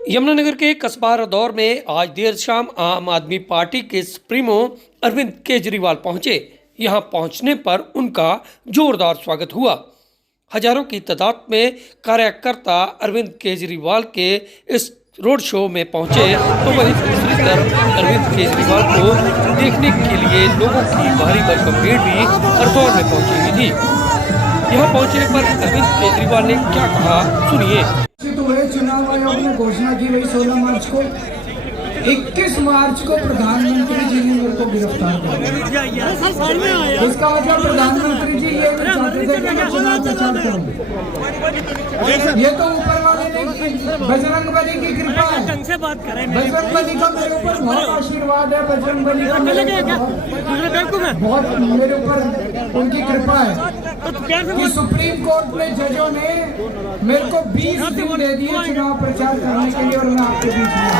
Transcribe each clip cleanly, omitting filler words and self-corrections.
यमुनानगर के कस्बा रदौर में आज देर शाम आम आदमी पार्टी के सुप्रीमो अरविंद केजरीवाल पहुंचे। यहां पहुंचने पर उनका जोरदार स्वागत हुआ। हजारों की तादाद में कार्यकर्ता अरविंद केजरीवाल के इस रोड शो में पहुंचे, तो वहीं दूसरी तरफ अरविंद केजरीवाल को देखने के लिए लोगों की भारी भरकम भीड़ भी रदौर में पहुंची हुई थी। यहाँ पहुंचने पर अरविंद केजरीवाल ने क्या कहा, सुनिए। तो वह चुनाव आयोग ने घोषणा की वही 16 मार्च को, 21 मार्च को प्रधानमंत्री जी ने मेरे को गिरफ्तार किया। इसका मतलब प्रधानमंत्री जी ये नहीं चाहते थे कि मैं चुनाव प्रचार करूं। ये तो ऊपर वाले ने बजरंग बली की कृपा है। बजरंग बली का मेरे ऊपर बहुत आशीर्वाद है। बजरंग बली का बहुत मेरे ऊपर उनकी कृपा है कि सुप्रीम कोर्ट में जजों ने मेरे को 20 दिन दे दिए चुनाव प्रचार करने के लिए, और मैं आपके बीच में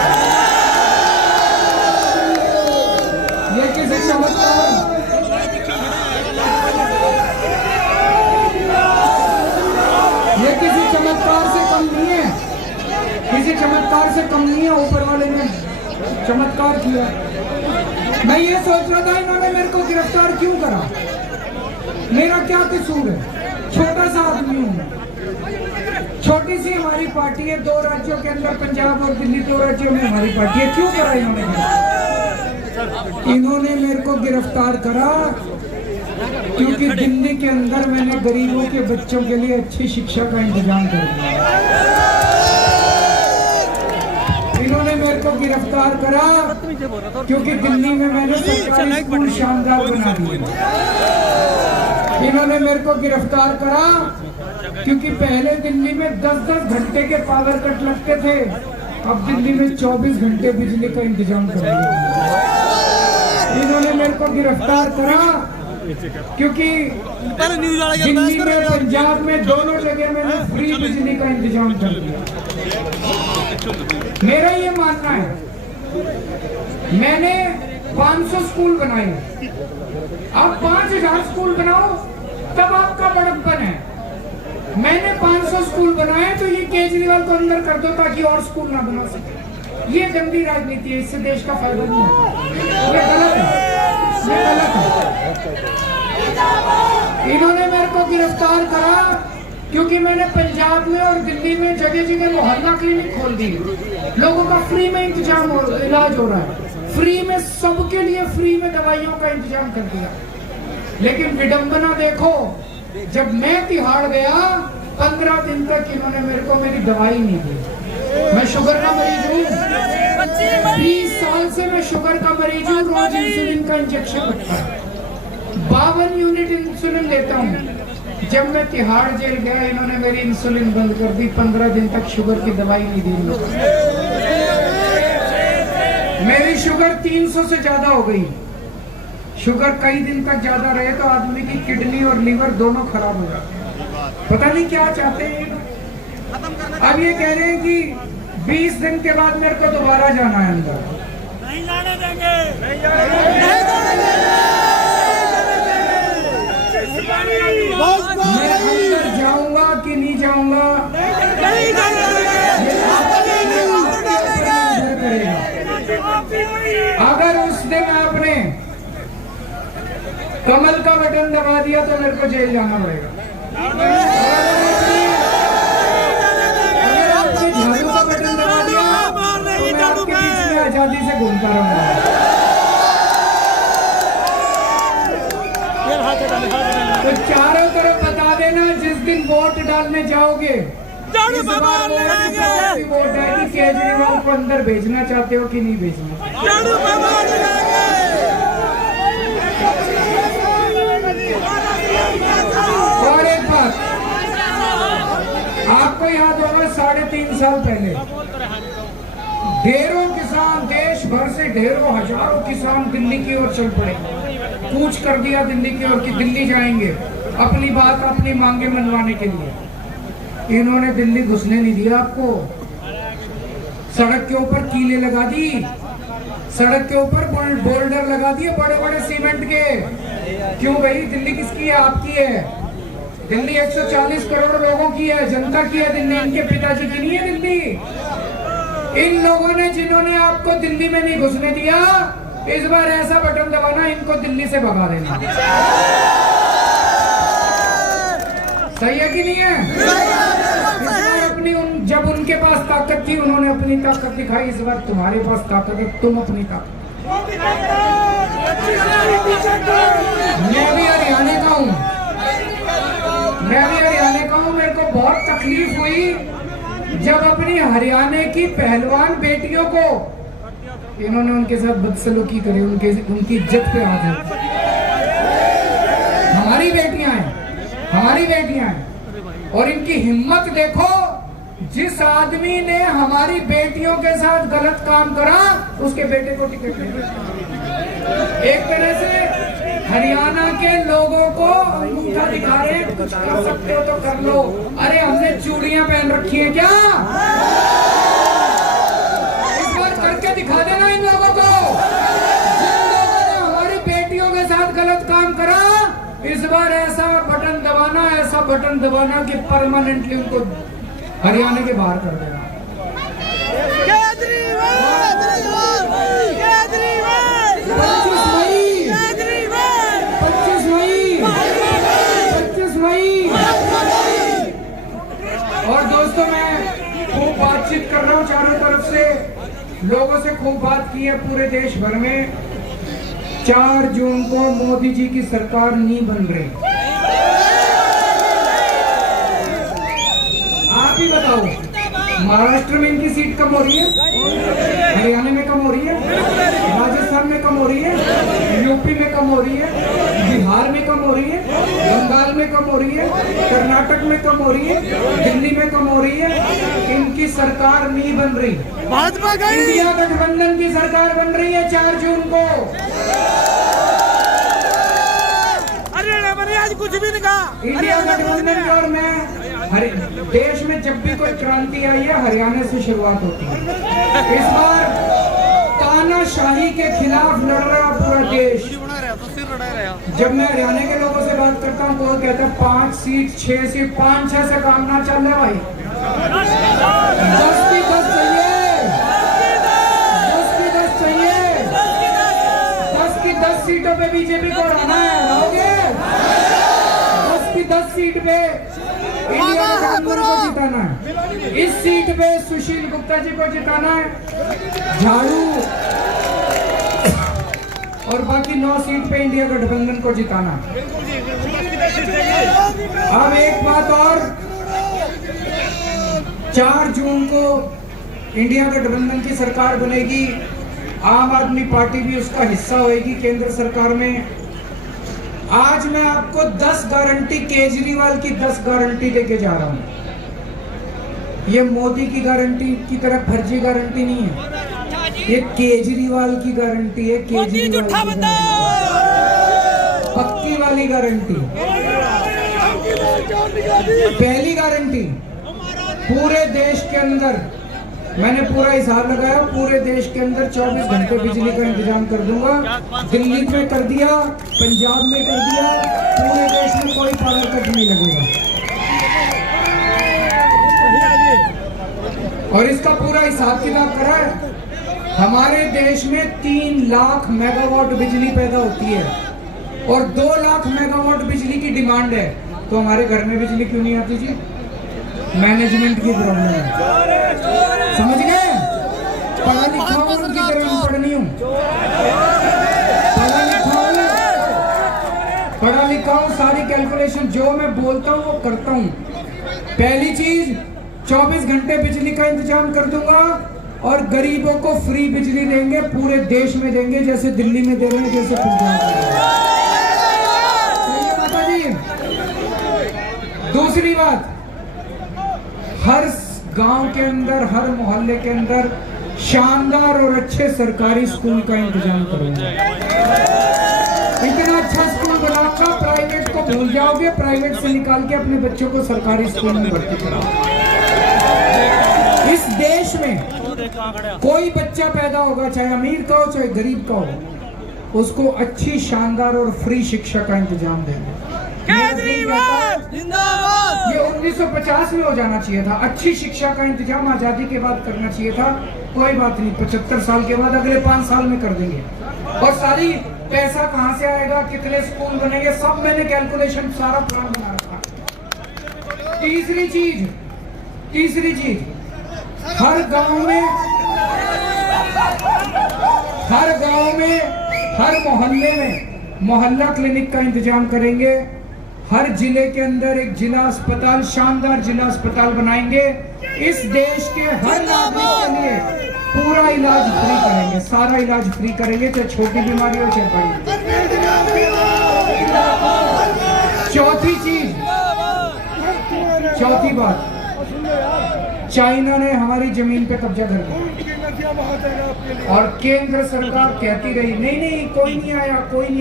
ये किसी चमत्कार से कम नहीं है, किसी चमत्कार से कम नहीं है। ऊपर वाले ने चमत्कार किया। मैं ये सोच रहा था इन्होंने मेरे को गिरफ्तार क्यों करा, मेरा क्या कसूर है। छोटा सा आदमी हूँ, छोटी सी हमारी पार्टी है, 2 राज्यों के अंदर, पंजाब और दिल्ली 2 राज्यों में हमारी पार्टी है। क्यों करा इन्होंने मेरे को गिरफ्तार करा क्योंकि दिल्ली के अंदर मैंने गरीबों के बच्चों के लिए अच्छी शिक्षा का इंतजाम कर दिया। इन्होंने मेरे को गिरफ्तार करा क्योंकि दिल्ली में मैंने सरकारी स्कूल शानदार बना दिए। इन्होंने मेरे को गिरफ्तार करा क्योंकि पहले दिल्ली में 10-10 घंटे के पावर कट लगते थे, अब दिल्ली में 24 घंटे बिजली का इंतजाम कर दिया। इन्होंने मेरे को गिरफ्तार करा क्योंकि दिल्ली में, पंजाब में, दोनों जगह मैंने फ्री बिजली का इंतजाम कर दिया। मेरा ये मानना है, मैंने 500 स्कूल बनाए, आप 5000 स्कूल बनाओ तब आपका बड़प्पन है। मैंने 500 स्कूल बनाए तो ये केजरीवाल को अंदर कर दो ताकि और स्कूल ना बना सके। ये गंदी राजनीति है, इससे देश का फायदा नहीं है, ये गलत है, ये गलत है। इन्होंने मेरे को गिरफ्तार करा क्योंकि मैंने पंजाब में और दिल्ली में जगह जगह मोहल्ला क्लिनिक खोल दी, लोगों का फ्री में इंतजाम इलाज हो रहा है, फ्री में सबके लिए फ्री में दवाइयों का इंतजाम कर दिया। लेकिन विडंबना देखो, जब मैं तिहाड़ गया 15 दिन तक इन्होंने मेरे को मेरी दवाई नहीं दी। मैं शुगर का मरीज हूँ, 20 साल से मैं शुगर का मरीज हूँ, रोज इंसुलिन का इंजेक्शन लगता है, 52 यूनिट इंसुलिन लेता हूँ। जब मैं तिहाड़ जेल गया इन्होंने मेरी इंसुलिन बंद कर दी, 15 दिन तक शुगर की दवाई नहीं दी। मेरी शुगर 300 से ज्यादा हो गई। शुगर कई दिन तक ज्यादा रहे तो आदमी की किडनी और लीवर दोनों खराब हो जाते हैं। पता नहीं क्या चाहते हैं। अब ये कह रहे हैं कि 20 दिन के बाद मेरे को दोबारा जाना है अंदर। नहीं जाने देंगे, नहीं जाने मैं अंदर जाऊंगा कि नहीं जाऊंगा, अगर उस दिन आपने कमल का बटन दबा दिया तो मेरे को जेल जाना पड़ेगा। अगर आपने झाड़ू का बटन दबा दिया तो मैं आपके बीच में आजादी से घूमता रहूंगा। तो चारों तरफ बता देना, जिस दिन वोट डालने जाओगे, इस बार वोट है कि केजरीवाल को अंदर भेजना चाहते हो कि नहीं भेजना। और एक बात आपको याद होगा, 3.5 साल पहले ढेरों किसान, देश भर से ढेरों हजारों किसान दिल्ली की ओर चल पड़े, कूच कर दिया दिल्ली की ओर कि दिल्ली जाएंगे अपनी बात, अपनी मांगे मनवाने के लिए। इन्होंने दिल्ली घुसने नहीं दिया आपको, सड़क के ऊपर कीले लगा दी, सड़क के ऊपर बोल्डर लगा दिए बड़े बड़े सीमेंट के। क्यों भाई, दिल्ली किसकी है? आपकी है। दिल्ली 140 करोड़ लोगों की है, जनता की है दिल्ली, इनके पिताजी की नहीं है दिल्ली। इन लोगों ने जिन्होंने आपको दिल्ली में नहीं घुसने दिया, इस बार ऐसा बटन दबाना इनको दिल्ली से भगा देना। सही है कि नहीं है? अपनी जब उनके पास ताकत थी उन्होंने अपनी ताकत दिखाई, इस बार तुम्हारे पास ताकत है, तुम अपनी ताकत। मैं भी हरियाणा का हूँ, मेरे को बहुत तकलीफ हुई जब अपनी हरियाणा की पहलवान बेटियों को इन्होंने उनके साथ बदसलूकी करी, उनकी इज्जत पे हाथ है। हमारी बेटियां हैं और इनकी हिम्मत देखो। जिस आदमी ने हमारी बेटियों के साथ गलत काम करा उसके बेटे को टिकट नहीं। एक तरह से हरियाणा के लोगों को अंगूठा दिखा रहे हैं, कुछ कर सकते हो तो कर लो। अरे हमने चूड़ियां पहन रखी है क्या? इस बार करके दिखा देना इन लोगों को। जिन लोगों ने हमारी बेटियों के साथ गलत काम करा, इस बार ऐसा बटन दबाना कि परमानेंटली उनको हरियाणा के बाहर कर देना। 25 मई। और दोस्तों मैं खूब बातचीत कर रहा हूँ चारों तरफ से, लोगों से खूब बात की है पूरे देश भर में। 4 जून को मोदी जी की सरकार नहीं बन रही। आप ही बताओ, महाराष्ट्र में इनकी सीट कम हो रही है, हरियाणा में कम हो रही है, राजस्थान में कम हो रही है, यूपी में कम हो रही है, बिहार में कम हो रही है, बंगाल में कम हो रही है, कर्नाटक में कम हो रही है, दिल्ली में कम हो रही है। इनकी सरकार नहीं बन रही, इंडिया गठबंधन की सरकार बन रही है 4 जून को। आज कुछ भी नहीं कहा इंडिया गठबंधन की। और मैं देश में जब भी कोई क्रांति आई है हरियाणा से शुरुआत होती है। इस बार तानाशाही के खिलाफ लड़ रहा पूरा देश। जब मैं हरियाणा के लोगों से बात करता हूँ तो वो कहते हैं 5 सीट 6 सीट 5-6 से काम ना चल रहा भाई। 10 की 10 चाहिए, 10 की 10 चाहिए। 10 की 10 सीटों पे बीजेपी को हराना है, रहोगे? 10 सीट पे इंडिया गठबंधन को जिताना है। इस सीट पे सुशील गुप्ता जी को जिताना है, झाड़ू और बाकी 9 सीट पे इंडिया गठबंधन को जिताना है। अब एक बात और, 4 जून को इंडिया गठबंधन की सरकार बनेगी, आम आदमी पार्टी भी उसका हिस्सा होगी केंद्र सरकार में। आज मैं आपको 10 गारंटी, केजरीवाल की 10 गारंटी देके जा रहा हूं। ये मोदी की गारंटी की तरह फर्जी गारंटी नहीं है, ये केजरीवाल की गारंटी है। केजरीवाल की पक्की वाली गारंटी। पहली गारंटी, पूरे देश के अंदर, मैंने पूरा हिसाब लगाया, पूरे देश के अंदर 24 घंटे बिजली का इंतजाम कर दूंगा। दिल्ली में कर दिया, पंजाब में कर दिया, पूरे देश में कोई पावर कट नहीं लगेगा। और इसका पूरा हिसाब किताब करा है। हमारे देश में 3 लाख मेगावाट बिजली पैदा होती है और 2 लाख मेगावाट बिजली की डिमांड है। तो हमारे घर में बिजली क्यों नहीं आती जी? मैनेजमेंट की प्रॉब्लम है, समझ गए? पढ़ा लिखा हूं, उनकी तरह पढ़नी हूं, पढ़ा लिखा हूं, सारी कैलकुलेशन जो मैं बोलता हूं वो करता हूं। पहली चीज, 24 घंटे बिजली का इंतजाम कर दूंगा और गरीबों को फ्री बिजली देंगे, पूरे देश में देंगे, जैसे दिल्ली में दे रहे हैं, जैसे पंजाब में। माता जी, दूसरी बात, हर गांव के अंदर, हर मोहल्ले के अंदर शानदार और अच्छे सरकारी स्कूल का इंतजाम करूंगा। इतना अच्छा स्कूल बनाऊंगा, प्राइवेट को भूल जाओगे, प्राइवेट से निकाल के अपने बच्चों को सरकारी स्कूल में भर्ती कराओ। इस देश में कोई बच्चा पैदा होगा, चाहे अमीर का हो चाहे गरीब का हो, उसको अच्छी शानदार और फ्री शिक्षा का इंतजाम देंगे। केजरीवाल जिंदाबाद। ये 1950 में हो जाना चाहिए था। अच्छी शिक्षा का इंतजाम आजादी के बाद करना चाहिए था। कोई बात नहीं, 75 साल के बाद अगले 5 साल में कर देंगे। और सारी पैसा कहाँ से आएगा, कितने स्कूल बनेंगे, सब मैंने कैलकुलेशन सारा प्लान बना रखा। तीसरी चीज हर गांव में हर मोहल्ले में मोहल्ला क्लिनिक का इंतजाम करेंगे। हर जिले के अंदर एक जिला अस्पताल, शानदार जिला अस्पताल बनाएंगे। इस देश के हर नागरिक के लिए पूरा इलाज फ्री करेंगे, सारा इलाज फ्री करेंगे, चाहे छोटी बीमारी हो चाहे बड़ी। चौथी बात, चाइना ने हमारी जमीन पे कब्जा कर लिया और केंद्र सरकार कहती रही नहीं कोई नहीं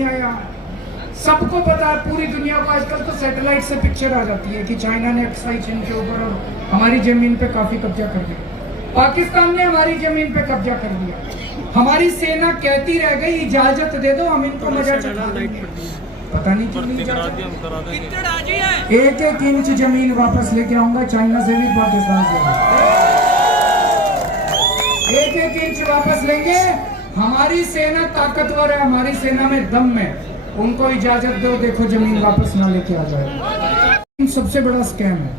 आया। सबको पता है, पूरी दुनिया को आजकल तो सैटेलाइट से पिक्चर आ जाती है कि चाइना ने अक्साई चीन के ऊपर और हमारी जमीन पे काफी कब्जा कर लिया। पाकिस्तान ने हमारी जमीन पे कब्जा कर लिया। हमारी सेना कहती रह गई इजाजत दे दो, हम इनको मजा चला देंगे। पता नहीं कितनी एक इंच जमीन वापस लेके आऊंगा, चाइना से भी पाकिस्तान से एक इंच वापस लेंगे। हमारी सेना ताकतवर है, हमारी सेना में दम है। उनको इजाजत दो, देखो जमीन वापस ना लेके आ जाए। सबसे बड़ा स्कैम है।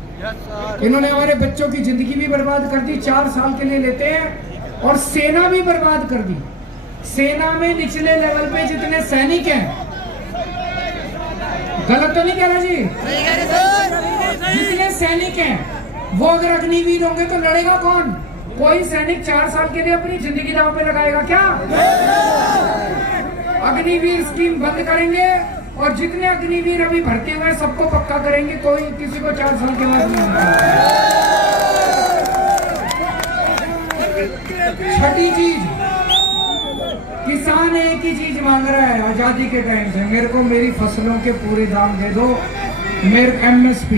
इन्होंने हमारे बच्चों की जिंदगी भी बर्बाद कर दी, 4 साल के लिए लेते हैं, और सेना भी बर्बाद कर दी। सेना में निचले लेवल पे जितने सैनिक हैं, गलत तो नहीं कह रहा जी, जितने सैनिक हैं वो अगर अग्निवीर होंगे तो लड़ेगा कौन? कोई सैनिक 4 साल के लिए अपनी जिंदगी दांव पे लगाएगा क्या? अग्निवीर स्कीम बंद करेंगे और जितने अग्निवीर अभी भर्ती हुए सबको पक्का करेंगे, कोई किसी को 4 साल के बाद नहीं निकालेगा। छठी चीज, किसान एक ही चीज मांग रहा है आजादी के टाइम से, मेरे को मेरी फसलों के पूरे दाम दे दो। मेरे MSP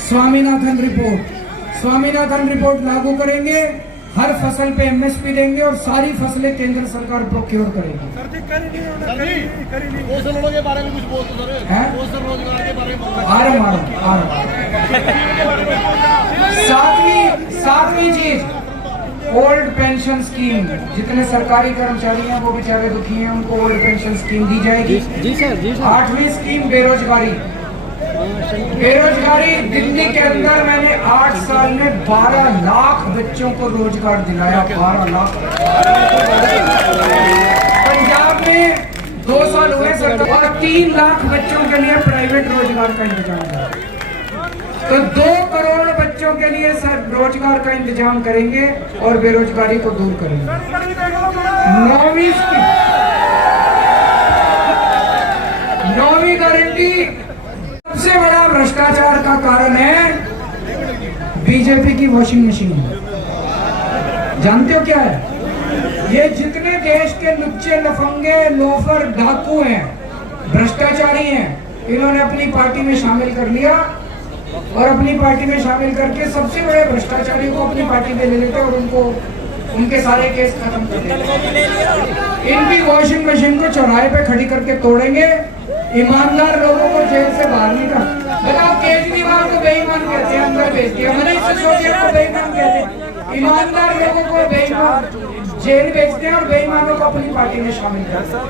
स्वामीनाथन रिपोर्ट लागू करेंगे। हर फसल पे MSP देंगे और सारी फसलें केंद्र सरकार प्रोक्योर करेगी। रोजगार के बारे में कुछ बोल दो सर। रोजगार के बारे में सातवीं चीज, ओल्ड पेंशन स्कीम। जितने सरकारी कर्मचारी हैं वो बेचारे दुखी हैं, उनको ओल्ड पेंशन स्कीम दी जाएगी। जी सर। 8वीं स्कीम बेरोजगारी। दिल्ली के अंदर मैंने 8 साल में 12 लाख बच्चों को रोजगार दिलाया, 12 लाख। पंजाब में 2 साल हुए सरकार, और 3 लाख बच्चों के लिए प्राइवेट रोजगार का इंतजाम है। तो 2 करोड़ बच्चों के लिए सर रोजगार का इंतजाम करेंगे और बेरोजगारी को दूर करेंगे। 9वीं गारंटी। सबसे बड़ा भ्रष्टाचार का कारण है बीजेपी की वॉशिंग मशीन। जानते हो क्या है? ये जितने देश के लुच्चे लफंगे लोफर डाकू हैं, भ्रष्टाचारी हैं, इन्होंने अपनी पार्टी में शामिल कर लिया और अपनी पार्टी में शामिल करके सबसे बड़े भ्रष्टाचारी को अपनी पार्टी में ले लेते और उनको उनके सारे केस खत्म कर देंगे। इनकी वॉशिंग मशीन को चौराहे पे खड़ी करके तोड़ेंगे। ईमानदार लोगों को जेल से बाहर निकाल। बताओ, केजरीवाल को बेईमान कहते हैं, अंदर भेज दिया। मनीष सिसोदिया को बेईमान कहते हैं। ईमानदार लोगों को बेईमान जेल भेजते हैं और बेईमानों को अपनी पार्टी में शामिल करते हैं।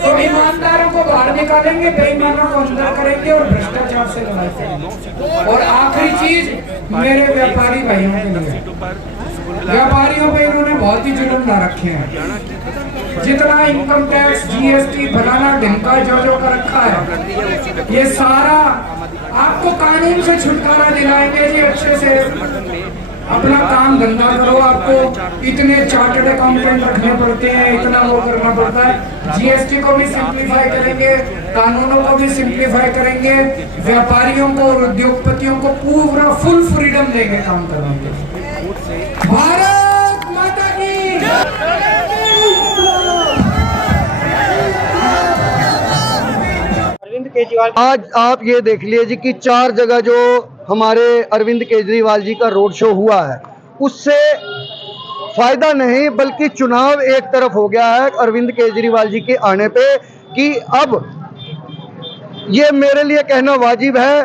तो ईमानदारों को बाहर निकालेंगे, बेईमानों को अंदर करेंगे और भ्रष्टाचार से लड़ाई करेंगे। और आखिरी चीज, मेरे व्यापारी भाइयों के लिए, व्यापारियों पे इन्होंने बहुत ही जुल्म ला रखे हैं। जितना इनकम टैक्स, GST फलाना ढिमका जो कर रखा है, ये सारा आपको कानून से छुटकारा दिलाएंगे जी। अच्छे से अपना काम धंधा करो। आपको इतने चार्टर्ड अकाउंटेंट रखने पड़ते हैं, इतना वो करना पड़ता है। GST को भी सिंप्लीफाई करेंगे, कानूनों को भी सिंप्लीफाई करेंगे, व्यापारियों को और उद्योगपतियों को पूरा फुल फ्रीडम देंगे काम करने के। भारत माता की। अरविंद केजरीवाल, आज आप ये देख लीजिए जी कि 4 जगह जो हमारे अरविंद केजरीवाल जी का रोड शो हुआ है, उससे फायदा नहीं बल्कि चुनाव एक तरफ हो गया है अरविंद केजरीवाल जी के आने पे, कि अब ये मेरे लिए कहना वाजिब है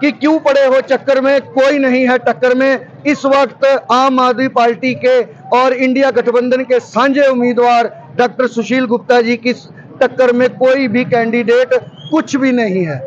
कि क्यों पड़े हो चक्कर में, कोई नहीं है टक्कर में। इस वक्त आम आदमी पार्टी के और इंडिया गठबंधन के साझे उम्मीदवार डॉक्टर सुशील गुप्ता जी की टक्कर में कोई भी कैंडिडेट कुछ भी नहीं है।